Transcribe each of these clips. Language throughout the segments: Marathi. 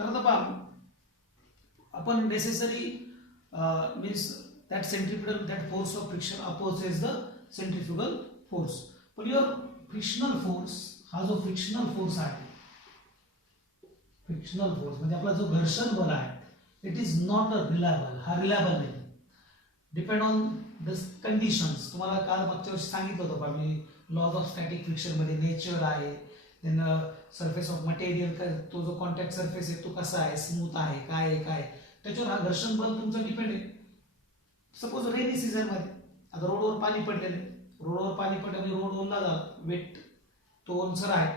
तर आता पहा आपण necessary means that centripetal that force of friction opposes the centrifugal force. पण your frictional force हा जो फ्रिक्शनल फोर्स आहे, फ्रिक्शनल फोर्स म्हणजे आपला जो घर्षण बल आहे, it is not a reliable. हा रिलायबल नाही. Depend on the conditions. तुम्हाला काल मागच्या वर्षी सांगितलं होतं बा मी लॉज ऑफ स्टॅटिक फ्रिक्शन मध्ये नेचर आहे, देन सरफेस ऑफ मटेरियल, तो जो कॉन्टॅक्ट सरफेस आहे तो कसा आहे, स्मूथ आहे काय काय, त्याच्यावर हा घर्षण बल तुमचं डिपेंड आहे. सपोज रेनी सीझन मध्ये आता रोडवर पाणी पडलेलं आहे, रोडवर पाणी पडल्याने रोड ओला झाला, वेट तो ओलसर आहे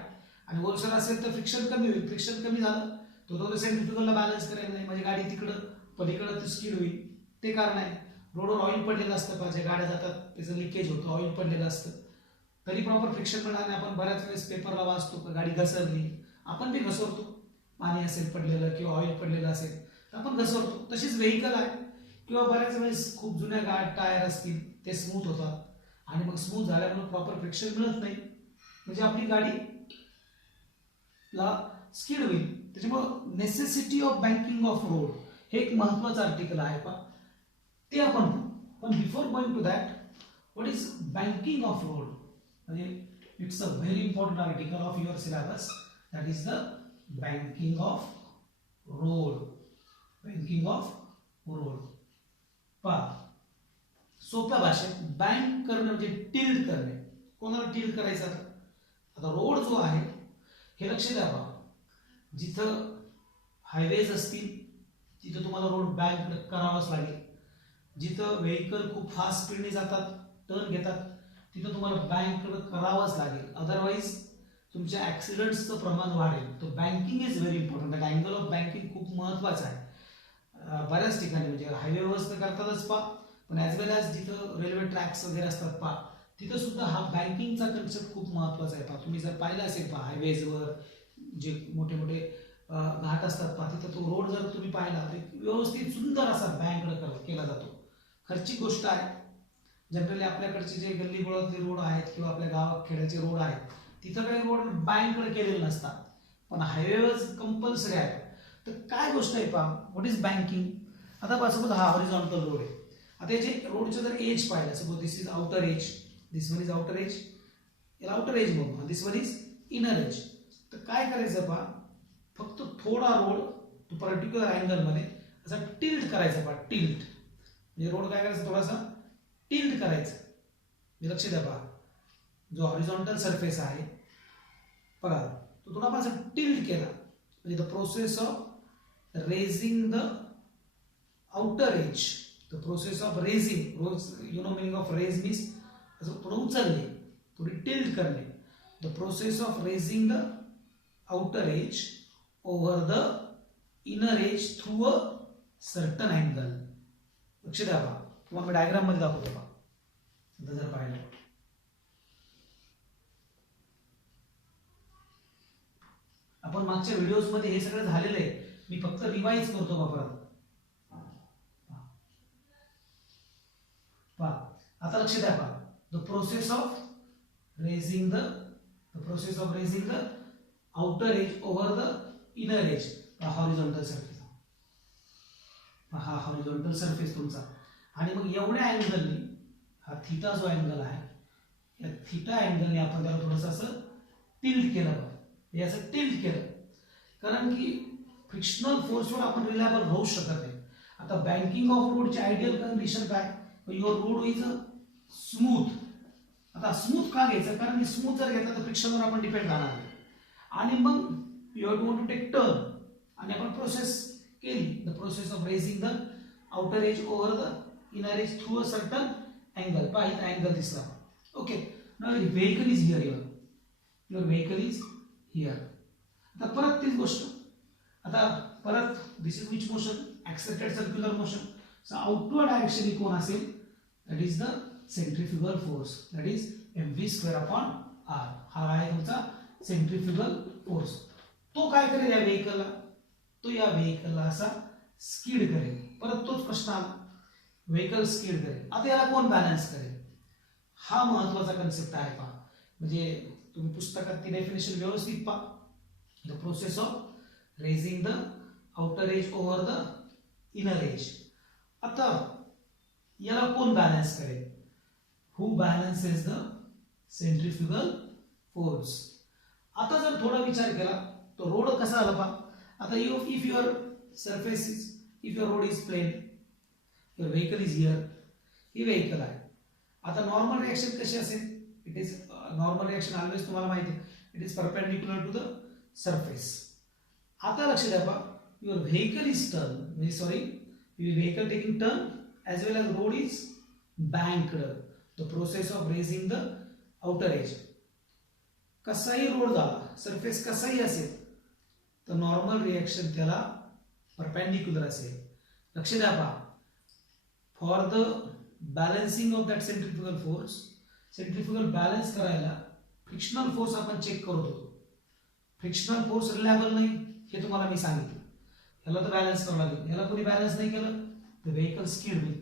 आणि ओलसर असेल तर फ्रिक्शन कमी होईल. फ्रिक्शन कमी झालं तो सेंट्रिफ्युगलला बॅलन्स करेल नाही, म्हणजे गाडी तिकडं पलीकडं ती स्किड होईल. ते कारण आहे. रोडवर ऑइल पडलेलं असतं, पाहिजे गाड्या जातात त्याचं लिकेज होतं, ऑइल पडलेलं असतं, तरी प्रॉपर फ्रिक्शन मिळणार नाही. आपण बऱ्याच वेळेस पेपरला वाचतो गाडी घसरली, आपण बी घसरतो. पाणी असेल पडलेलं किंवा ऑइल पडलेलं असेल तर आपण घसरतो. तशीच व्हेकल आहे किंवा बऱ्याच वेळेस खूप जुन्या टायर असतील ते स्मूथ होतात आणि मग स्मूथ झाल्यामुळे प्रॉपर फ्रिक्शन मिळत नाही, म्हणजे आपली गाडी ला स्किड होईल. त्याच्यामुळे necessity of banking of road हे एक महत्वाचं आर्टिकल आहे पा, ते आपण. पण before going to that, what is banking of road, म्हणजे it's a very important article of your syllabus, that is the banking of road. Banking of road पहा, सोप्या भाषेत बँक करणं म्हणजे टिल्ट करणे. कोणाला टिल्ट करायचं? आता रोड जो आहे हे लक्ष द्या पहा, जिथं हायवेज असतील तिथं तुम्हाला रोड बँक करावाच लागेल. जिथं व्हेकल खूप फास्ट स्पीडने जातात, टर्न घेतात, तिथं तुम्हाला बँक करावंच लागेल. अदरवाईज तुमच्या ऍक्सिडेंट्सचं प्रमाण वाढेल. तो banking is very important. That angle of banking खूप महत्वाचं आहे. बऱ्याच ठिकाणी म्हणजे हायवेवरच तर करतातच पा, पण ॲज वेल ॲज जिथं रेल्वे ट्रॅक्स वगैरे असतात पा, तिथं सुद्धा हा बँकिंगचा कन्सेप्ट खूप महत्वाचा आहे पा. तुम्ही जर पाहिलं असेल पा हायवेजवर जे मोठे मोठे घाट असतात पा, तिथं तो रोड जर तुम्ही पाहिला तर व्यवस्थित सुंदर असा बँक केला जातो. खर्चिक गोष्ट आहे. जनरली आपल्याकडचे जे गल्ली बोळातले रोड आहेत किंवा आपल्या गावात खेड्याचे रोड आहेत तिथं काही रोड बँककडे केलेले नसतात, पण हायवेवर कंपल्सरी आहे. तर काय गोष्ट आहे पहा, व्हॉट इज बँकिंग. आता पहा सपोज हा हॉरिझॉन्टल रोड आहे. आता याचे रोडचं जर एज पाहिलं, suppose this is outer age, this one is outer age, याला आउटर एज म्हणू, दिस वन इज इनर एज. तर काय करायचं पहा, फक्त थोडा रोड तो पर्टिक्युलर अँगल मध्ये असा टिल्ट करायचा पहा. टिल्ट म्हणजे रोड काय करायचं, थोडासा टिल्ट करायचं. लक्ष द्या पहा, जो हॉरिझॉन्टल सरफेस आहे बघा, तो थोडा असा टिल्ट केला म्हणजे the process of raising the outer edge. The process of raising, you know meaning of raise means असं थोडं उचलणे, थोडी टिल्ट करणे. The process of raising the outer edge over the inner edge through a certain angle. लक्ष द्या पहा, तुम्हाला मी डायग्राम मध्ये दाखवतो पहा. जर पाहिलं आपण मागच्या व्हिडिओज मध्ये हे सगळं झालेलं आहे, मी फक्त रिवाइज करतो बा परत. पहा आता लक्ष द्या पहा, the process of raising the outer edge over the inner age, horizontal surface. हा हॉरिझॉन्टल सरफेस तुमचा, आणि मग एवढ्या अँगलनी हा थीटा जो अँगल आहे, या थीटा अँगलने आपण त्याला थोडंसं असं टिल्ट केलं बघा. हे असं टिल्ट केलं कारण की फ्रिक्शनल फोर्सवर आपण रिलायबल राहू शकत नाही. आता बँकिंग ऑफ रोडची आयडियल कंडिशन काय, युअर रोड इज स्मूथ. आता स्मूथ का घ्यायचं, कारण स्मूथ जर घेतला तर फ्रिक्शनवर आपण डिपेंड राहणार नाही. आणि मग you have to want to take turn, आणि आपण प्रोसेस केली, the process of raising the outer edge over the inner edge through a certain angle. पहा इथं अँगल दिसला. Okay, now vehicle is here, your vehicle is here. आता परत तीच गोष्ट, आता परत this is which motion, accepted circular motion. So outward direction कोण असेल, that is the centrifugal force, that is mv² upon r. हा आहे तुमचा सेंट्रिफ्युगल फोर्स. तो काय करेल या व्हेकलला, तो या व्हेकलला असा स्किड करेल. परत तोच प्रश्न आला, व्हेकल स्किड करेल. आता याला कोण बॅलन्स करेल, हा महत्वाचा कन्सेप्ट आहे पहा. म्हणजे तुम्ही पुस्तकात ती डेफिनेशन व्यवस्थित पहा. The process of raising the outer edge over the inner age. आता याला कोण बॅलन्स करेल? हु बॅलन्सेस द सेंट्रिफ्युगल फोर्स. आता जर थोडा विचार केला तो रोड कसा आला पहा. आता if your surface is if your road is plane, your vehicle is here, ही व्हेकल आहे. आता नॉर्मल रिएक्शन कशी असेल? It is normal reaction always तुम्हाला माहिती आहे, it is perpendicular to the surface. आता लक्ष द्या पहा, युअर व्हेकल इज टर्न म्हणजे sorry your vehicle taking turn as well as road is banked, the process of raising the outer edge. कसाही रोड झाला, सरफेस कसाही असेल तर नॉर्मल रिएक्शन त्याला परपेंडिक्युलर असेल. लक्ष द्या पहा, for the balancing of that centrifugal force, centrifugal balance करायला फ्रिक्शनल फोर्स आपण चेक करत होतो. फ्रिक्शनल फोर्स रिलायबल नाही हे तुम्हाला मी सांगितलं. याला तर बॅलन्स करावं लागेल. याला कोणी बॅलन्स नाही केलं तर व्हेकल स्किड होईल,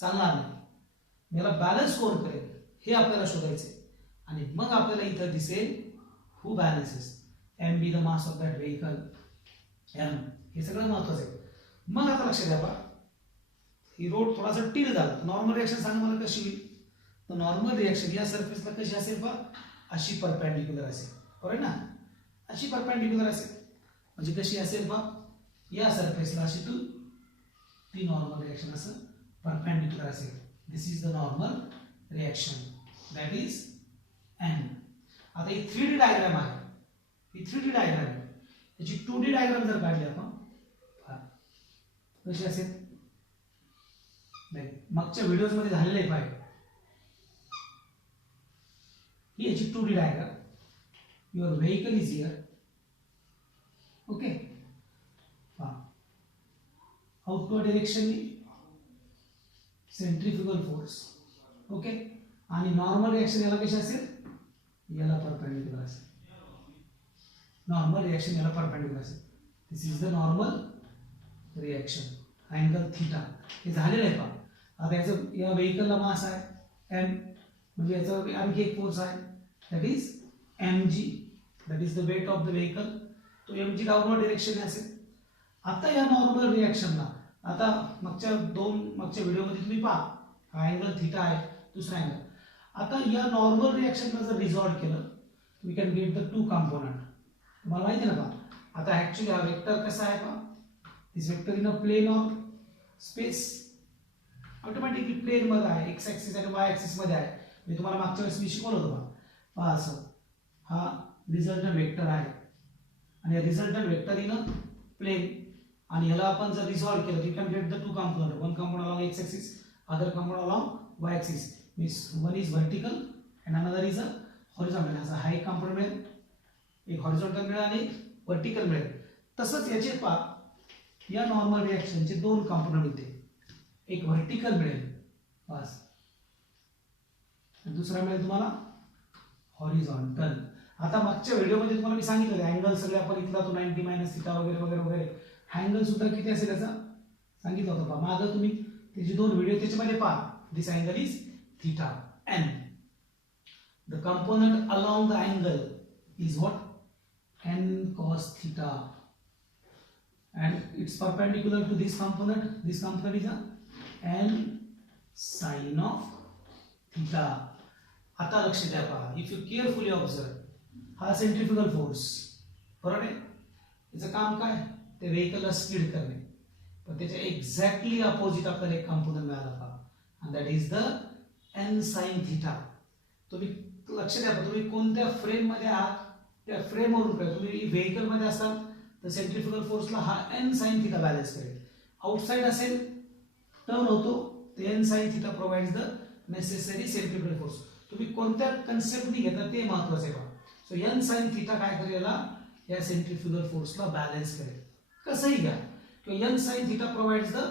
चालणार नाही. याला बॅलन्स कोण करेल हे आपल्याला शोधायचे. आणि मग आपल्याला इथं दिसेल who balances, m be the mass of that vehicle, m, हे सगळं महत्वाचं आहे. मग आता लक्ष द्या पहा, ही रोड थोडासा टिल झाला, नॉर्मल रिएक्शन सांगा मला कशी होईल. तर नॉर्मल रिएक्शन या सरफेसला कशी असेल पहा, अशी परपेंडिक्युलर असेल, बरोबर ना, अशी परपेंडिक्युलर असेल. म्हणजे कशी असेल पहा, या सरफेसला अशी तू ती नॉर्मल रिएक्शन असं परपेंडिक्युलर असेल. This is the normal reaction, that is N. आता ही 3D डायग्राम आहे, ही 3D डायग्राम आहे. याची 2D डायग्राम जर काढली आपण कशी असेल, नाही मागच्या व्हिडिओज मध्ये झालेलं आहे पाहिजे. ही याची 2D diagram. Your vehicle is here, okay, outward direction centrifugal force, okay. आणि नॉर्मल रिएक्शन याला कशी असेल, याला परपेंडिक्युलर असेल. नॉर्मल रिएक्शन याला परपेंडिक्युलर असेल. This is the normal reaction, angle theta. हे झालेलं आहे पहा. आता याचं या व्हेकलला मास आहे एम, म्हणजे याचा आणखी एक फोर्स आहे that is m g, that is the weight of the vehicle. तो एम जी डाऊनवर्ड डिरेक्शन असेल. आता या नॉर्मल रिएक्शनला, आता मागच्या व्हिडिओमध्ये तुम्ही पहा, हा अँगल थीटा आहे, दुसरा अँगल. आता या नॉर्मल रिएक्शनला जर रिझॉल्व केलं, we can get the two component. तुम्हाला माहिती ना पहा, आता ऍक्च्युली हा वेक्टर कसा आहे पहा, this vector in a plane of space, automatically plane मध्ये आहे, एक्स ऍक्सिस आणि वाय ऍक्सिस मध्ये आहे. मी तुम्हाला मागच्या वेळेस मी शिकवलं होतं पहा, असं हा रिझल्टंट वेक्टर आहे आणि या resultant vector in a plane. आणि ह्याला आपण जर रिझॉल्व केलं, you can get the two component, one component along x axis, other component along y axis. Means one is vertical and another is a horizontal. असा हा एक कंपोनंट मिळेल, एक हॉरिझॉन्टल मिळेल आणि व्हर्टिकल मिळेल. तसंच याचे पहा, या नॉर्मल रिएक्शनचे दोन कंपोनंट मिळते, एक व्हर्टिकल मिळेल बस, आणि दुसरा मिळेल तुम्हाला हॉरिझॉन्टल. आता मागच्या व्हिडिओमध्ये तुम्हाला मी सांगितलं अँगल सगळे आपण इथला तो 90 मायनस थिटा वगैरे वगैरे वगैरे, अँगल सुद्धा किती असेल याचा सांगितलं होतं पहा. मागं तुम्ही त्याचे दोन व्हिडिओ त्याच्यामध्ये पहा. This angle is theta N. The component along the angle is what, N cos theta, and it's perpendicular to this component. This component is a n sin of theta. आता लक्ष द्या पहा, इफ यू केअरफुली ऑब्झर्व, हा सेंट्रिफ्युगल फोर्स, बरोबर आहे, याचं काम काय, ते व्हेकलला स्पीड करणे. पण त्याच्या एक्झॅक्टली अपोजिट आपल्याला एक कंपोनंट मिळाला पहा, and that is the n sin theta. तुम्ही लक्ष द्या, तुम्ही कोणत्या फ्रेम मध्ये आहात त्या फ्रेमवरून कळेल. तुम्ही व्हेकल मध्ये असाल तर सेंट्रिफ्युगल फोर्सला हा n sin थीटा बॅलन्स करेल. आउटसाइड असेल टर्न होतो, ते n sin theta provides the necessary centrifugal force. तुम्ही कोणत्या कन्सेप्टनी घेता ते महत्त्वाचं आहे पहा. सो n sin थीटा काय करेल, या सेंट्रिफ्युगल फोर्सला बॅलन्स करेल. कसंही घ्या, किंवा n sin theta provides the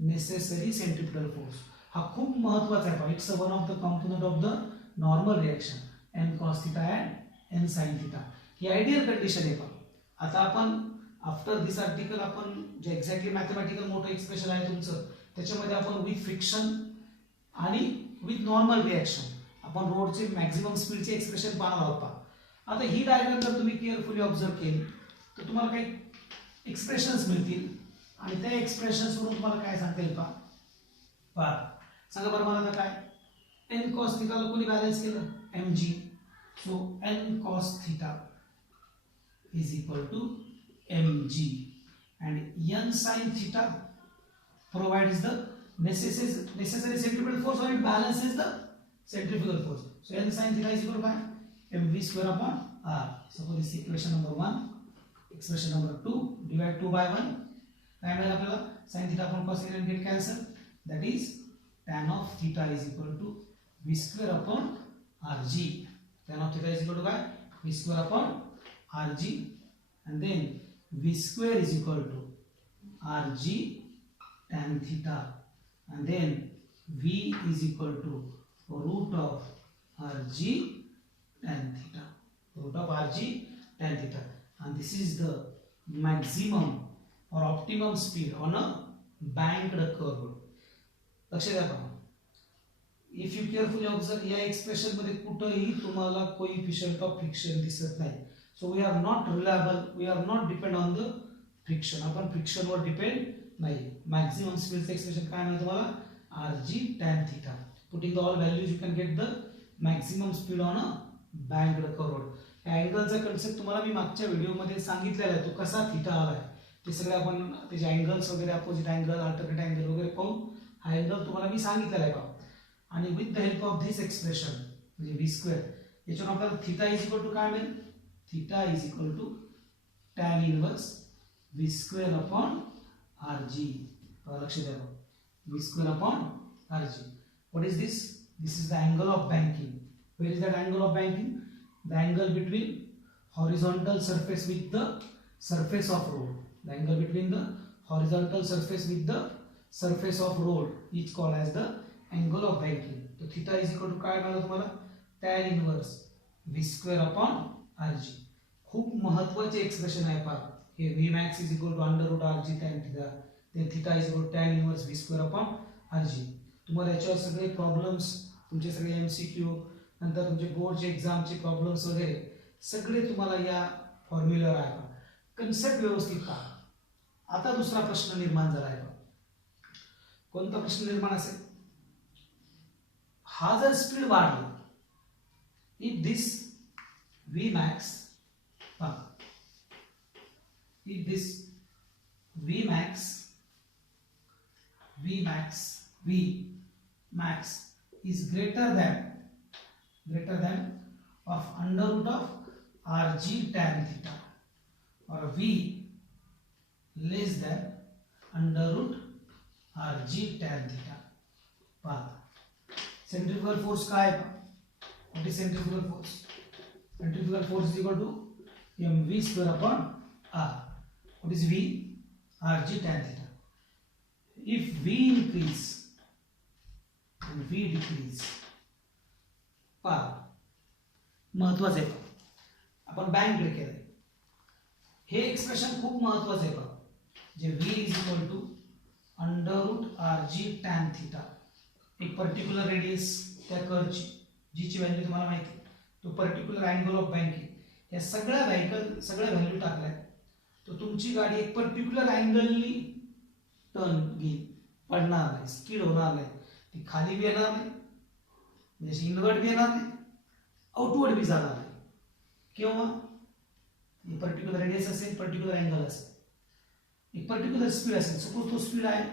necessary centrifugal force. हा खूप महत्त्वाचा आहे पहा. It's one of the component of the normal reaction, n cos theta and n sin theta. He ideal condition आहे पहा. आता आपण आफ्टर दिस आर्टिकल आपण जे एक्झॅक्टली मॅथमॅटिकल मोठं एक्सप्रेशन आहे तुमचं, त्याच्यामध्ये आपण विथ फ्रिक्शन आणि विथ नॉर्मल रिएक्शन आपण रोडचे मॅक्झिमम स्पीडचे एक्सप्रेशन पाहणार आहोत पहा. आता ही डायग्राम जर तुम्ही केअरफुली ऑब्झर्व केली तर तुम्हाला काही एक्सप्रेशन्स मिळतील आणि त्या एक्सप्रेशन्स वरून तुम्हाला काय सांगता येईल पहा सांगा बरं मला आता काय n cos थीटा कोणी बॅलन्स केलं mg so n cos theta is equal to mg and n sin theta provides the necessary centripetal force or it balances the centrifugal force. So n sin theta is equal to mv square upon r. Suppose this is equation number 1. Expression number 2 divide 2 by 1. काय मिळेल आपल्याला sin theta upon cos theta get cancel. That is tan of theta is equal to v square upon rg. Tan of theta is equal to काय v square upon rg and then v square is equal to rg tan theta and then v is equal to root of rg tan theta, root of rg tan theta, and this is the maximum or optimum speed on a banked curve. लक्ष द्या पहा इफ यू केअरफुली ऑब्झर्व या एक्सप्रेशन मध्ये कुठेही तुम्हाला कोएफिशिएंट ऑफ फ्रिक्शन दिसत नाही. So we are not reliable, we are not depend on the friction. आपण फ्रिक्शन वर डिपेंड नाही. मॅक्सिमम स्पीडचं एक्सप्रेशन काय मिळेल तुम्हाला rg tan theta. Putting the all values you can get the maximum speed on a banked curve. अँगलचा कन्सेप्ट तुम्हाला मी मागच्या व्हिडिओमध्ये सांगितलेला आहे. तो कसा थीटा आलाय ते सगळे आपण त्याचे अँगल्स वगैरे अपोजिट अँगल अल्टरनेट अँगल वगैरे पाहून हा अँगल तुम्हाला मी सांगितलेला आहे का. आणि with the help of this expression म्हणजे v स्क्वेअर याच्यावर आपल्याला थीटा इज इक्वल टू काय मिळेल theta is equal to tan inverse v square upon rg. लक्ष द्या v square upon rg. What is this? This is the angle of banking. Where is that angle of banking? The angle between horizontal surface with the surface of road. The angle between the horizontal surface with the surface of road is called as the angle of banking. So theta is equal to काय मिळालं तुम्हाला tan inverse v square upon rg. खूप महत्त्वाचे एक्सप्रेशन आहे पहा हे v max is equal to under root rg tan theta. then theta is equal to tan inverse v square upon rg. तुम्हाला याच्यावर सगळे प्रॉब्लेम्स तुमचे सगळे एमसीक्यू नंतर तुमचे बोर्डचे एक्झामचे प्रॉब्लेम्स वगैरे सगळे तुम्हाला या फॉर्म्युल्यावर आहे. कन्सेप्ट व्यवस्थित पहा. आता दुसरा प्रश्न निर्माण झाला आहे. कोणता प्रश्न निर्माण असेल हा जर स्पीड वाढली if this v max if this v max is greater than of under root of rg tan theta or v less than under root rg tan theta. Centrifugal force काय आहे? What is centrifugal force? Centrifugal force is equal to mv square upon r. What is v? rg tan theta. If v increase and v decrease महत्वाचं आहे. आपण बँक ब्रेक केलंय. हे एक्सप्रेशन खूप महत्वाचं आहे पहा जे v is equal to under root rg tan theta. एक पर्टिक्युलर रेडियस त्या कर्वची जी ची व्हॅल्यू तुम्हाला माहिती आहे तो पर्टिक्युलर अँगल ऑफ बँकिंग या सगळ्या व्हॅल्यू टाकल्या तर तुमची गाडी एक पर्टिक्युलर अँगलनी टर्न घेईल. पडणार नाही, स्किड होणार नाही, ती खाली बी येणार नाही म्हणजे इनवर्ट बी येणार नाही, आउटवर्ड बी जाणार नाही. किंवा पर्टिक्युलर रेडियस असेल, पर्टिक्युलर अँगल असेल, एक पर्टिक्युलर स्पीड असेल. सपोज तो स्पीड आहे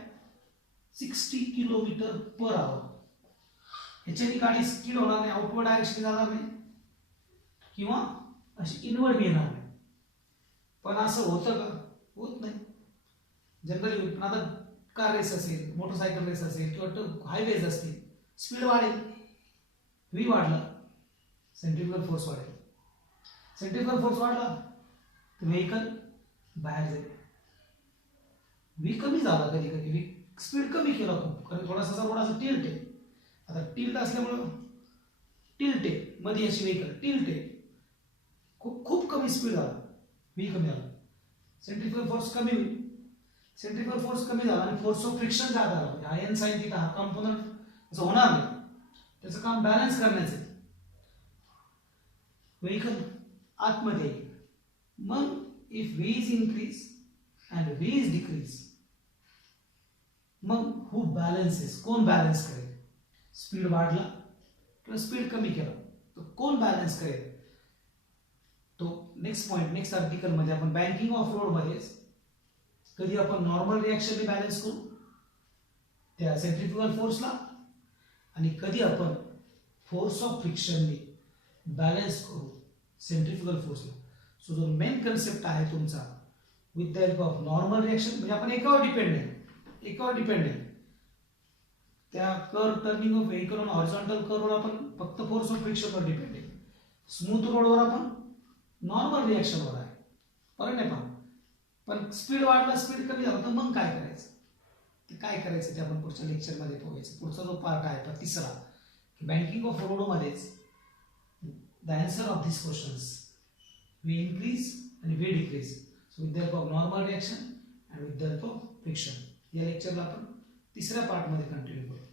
60 किलोमीटर पर आवर. ह्याच्याने गाडी स्किड होणार नाही, आउटवर्ड डायरेक्शन जाणार नाही किंवा अशी इनवर्ट बी येणार नाही. पण असं होतं का? होत नाही जनरली. आता कार रेस असेल, मोटरसायकल रेस असेल किंवा हायवेज असतील, स्पीड वाढेल, व्ही वाढला सेंट्रिफ्युगल फोर्स वाढेल. सेंट्रिफ्युगल फोर्स वाढला तर व्हेकल बाहेर जाईल. व्ही कमी झाला कधी कधी, व्ही स्पीड कमी केला खूप कारण थोडासा टिल्ट आहे. आता टिल्ट असल्यामुळं टिल्ट आहे मध्ये अशी व्हेकल टिल्ट आहे, खूप कमी स्पीड झाला, व्ही कमी झाला, सेंट्रिफ्युगल फोर्स कमी होईल. सेंट्रिफ्युगल फोर्स कमी झाला आणि फोर्स ऑफ फ्रिक्शन जात आला. हा एन साइन थीटा हा कंपोनंट असं होणार नाही, त्याचं काम बॅलन्स करण्याचं. व्हेकल आतमध्ये मग if V is increase and V is decrease, मग हू बॅलन्सेस, कोण बॅलन्स करेल? स्पीड वाढला किंवा स्पीड कमी केला तर कोण बॅलन्स करेल? तो नेक्स्ट पॉइंट, नेक्स्ट आर्टिकल मध्ये आपण बँकिंग ऑफ रोड मध्येच कधी आपण नॉर्मल रिॲक्शनने बॅलन्स करू त्या सेंट्रिफ्युगल फोर्सला, आणि कधी आपण फोर्स ऑफ फ्रिक्शनने बॅलन्स करू सेंट्रिफ्युगल फोर्सला. सो जो मेन कन्सेप्ट आहे तुमचा, with the help of normal reaction, म्हणजे आपण एकावर डिपेंडेंट त्या curve turning of vehicle on horizontal कर्ववर आपण फक्त फोर्स ऑफ फ्रिक्शनवर डिपेंडेंट, स्मूथ रोडवर आपण नॉर्मल रिॲक्शनवर आहे. बरं नाही पहा, पण स्पीड वाढला स्पीड कमी झाला तर मग काय करायचं? ते काय करायचं ते आपण पुढच्या लेक्चरमध्ये बघायचं. पुढचा जो पार्ट आहे तिसरा, बँकिंग ऑफ रोडमध्येच the answer of this questions we increase आणि we decrease with the help of normal reaction and with the help of friction. या लेक्चरला आपण तिसऱ्या पार्टमध्ये कंटिन्यू करू.